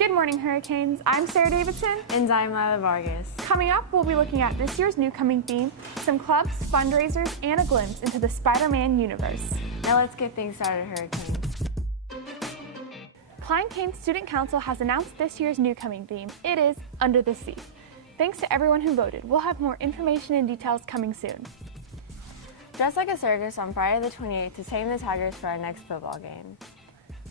Good morning, Hurricanes. I'm Sarah Davidson. And I'm Lila Vargas. Coming up, we'll be looking at this year's new coming theme, some clubs, fundraisers, and a glimpse into the SpiderMan universe. Now let's get things started, Hurricanes. Cain Student Council has announced this year's new coming theme. It is Under the Sea. Thanks to everyone who voted. We'll have more information and details coming soon. Dress like a circus on Friday the 28th to tame the tigers for our next football game.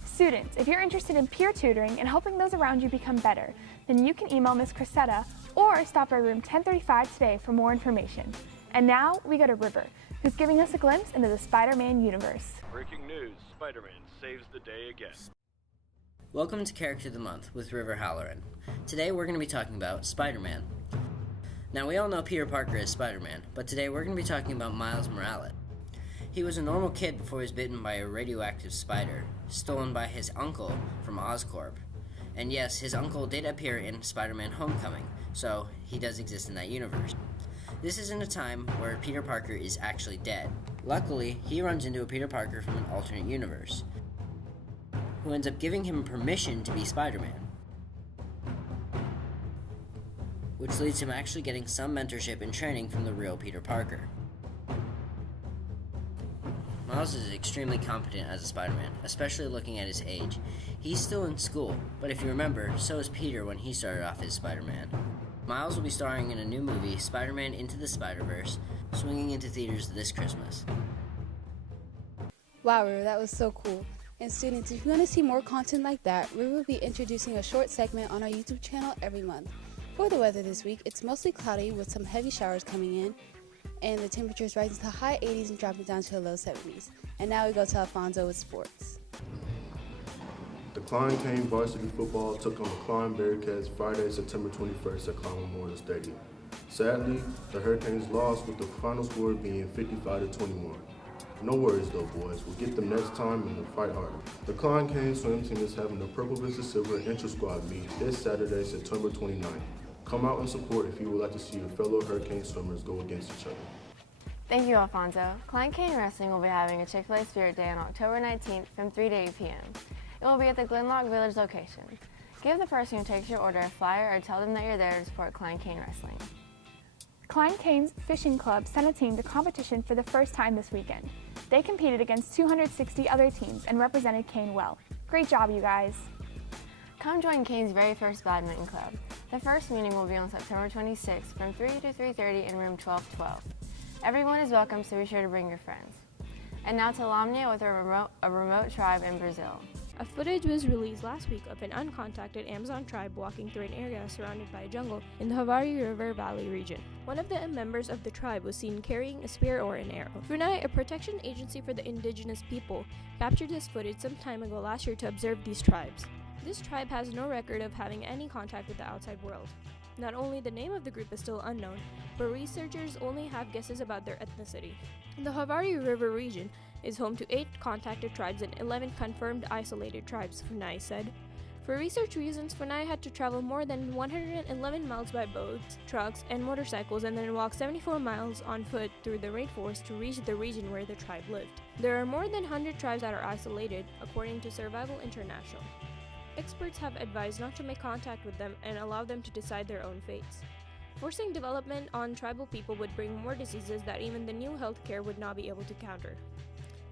Students, if you're interested in peer tutoring and helping those around you become better, then you can email Ms. Cressetta or stop by room 1035 today for more information. And now we go to River, who's giving us a glimpse into the SpiderMan universe. Breaking news, Spider-Man saves the day again. Welcome to Character of the Month with River Halloran. Today we're going to be talking about Spider-Man. Now we all know Peter Parker as Spider-Man, but today we're going to be talking about Miles Morales. He was a normal kid before he was bitten by a radioactive spider, stolen by his uncle from Oscorp. And yes, his uncle did appear in Spider-Man Homecoming, so he does exist in that universe. This is in a time where Peter Parker is actually dead. Luckily, he runs into a Peter Parker from an alternate universe, who ends up giving him permission to be Spider-Man, which leads to him actually getting some mentorship and training from the real Peter Parker. Miles is extremely competent as a Spider-Man, especially looking at his age. He's still in school, but if you remember, so is Peter when he started off as Spider-Man. Miles will be starring in a new movie, Spider-Man Into the Spider-Verse, swinging into theaters this Christmas. Wow, River, that was so cool. And students, if you want to see more content like that, River will be introducing a short segment on our YouTube channel every month. For the weather this week, it's mostly cloudy with some heavy showers coming in, and the temperature is rising to high 80s and dropping down to the low 70s. And now we go to Alfonso with sports. The Cain varsity football took on the Klein Bearcats Friday, September 21st at Klein Memorial Stadium. Sadly, the Hurricanes lost with the final score being 55-21. No worries though, boys. We'll get them next time and we'll fight harder. The Cain swim team is having the Purple vs. Silver intra-squad meet this Saturday, September 29th. Come out and support if you would like to see your fellow Hurricane swimmers go against each other. Thank you, Alfonso. Cain Wrestling will be having a Chick-fil-A Spirit Day on October 19th from 3 to 8 p.m. It will be at the Glenlock Village location. Give the person who takes your order a flyer or tell them that you're there to support Cain Wrestling. Cain's Fishing Club sent a team to competition for the first time this weekend. They competed against 260 other teams and represented Cain well. Great job, you guys. Come join Cain's very first badminton club. The first meeting will be on September 26th from 3 to 3:30 in room 1212. Everyone is welcome, so be sure to bring your friends. And now to Omni with a remote tribe in Brazil. A footage was released last week of an uncontacted Amazon tribe walking through an area surrounded by a jungle in the Havari River Valley region. One of the members of the tribe was seen carrying a spear or an arrow. FUNAI, a protection agency for the indigenous people, captured this footage some time ago last year to observe these tribes. This tribe has no record of having any contact with the outside world. Not only the name of the group is still unknown, but researchers only have guesses about their ethnicity. The Havari River region is home to 8 contacted tribes and 11 confirmed isolated tribes, FUNAI said. For research reasons, FUNAI had to travel more than 111 miles by boats, trucks, and motorcycles and then walk 74 miles on foot through the rainforest to reach the region where the tribe lived. There are more than 100 tribes that are isolated, according to Survival International. Experts have advised not to make contact with them and allow them to decide their own fates. Forcing development on tribal people would bring more diseases that even the new healthcare would not be able to counter.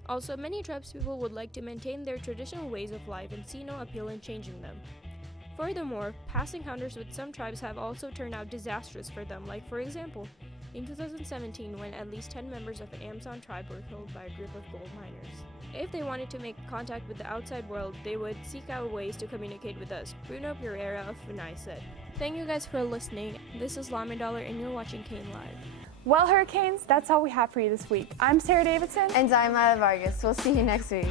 Also, many tribespeople would like to maintain their traditional ways of life and see no appeal in changing them. Furthermore, past encounters with some tribes have also turned out disastrous for them, like for example, in 2017 when at least 10 members of an Amazon tribe were killed by a group of gold miners. If they wanted to make contact with the outside world, they would seek out ways to communicate with us, Bruno Pereira of FUNAI said. Thank you guys for listening. This is Lamidollar and you're watching Cain Live. Well, Hurricanes, that's all we have for you this week. I'm Sarah Davidson. And I'm Lila Vargas. We'll see you next week.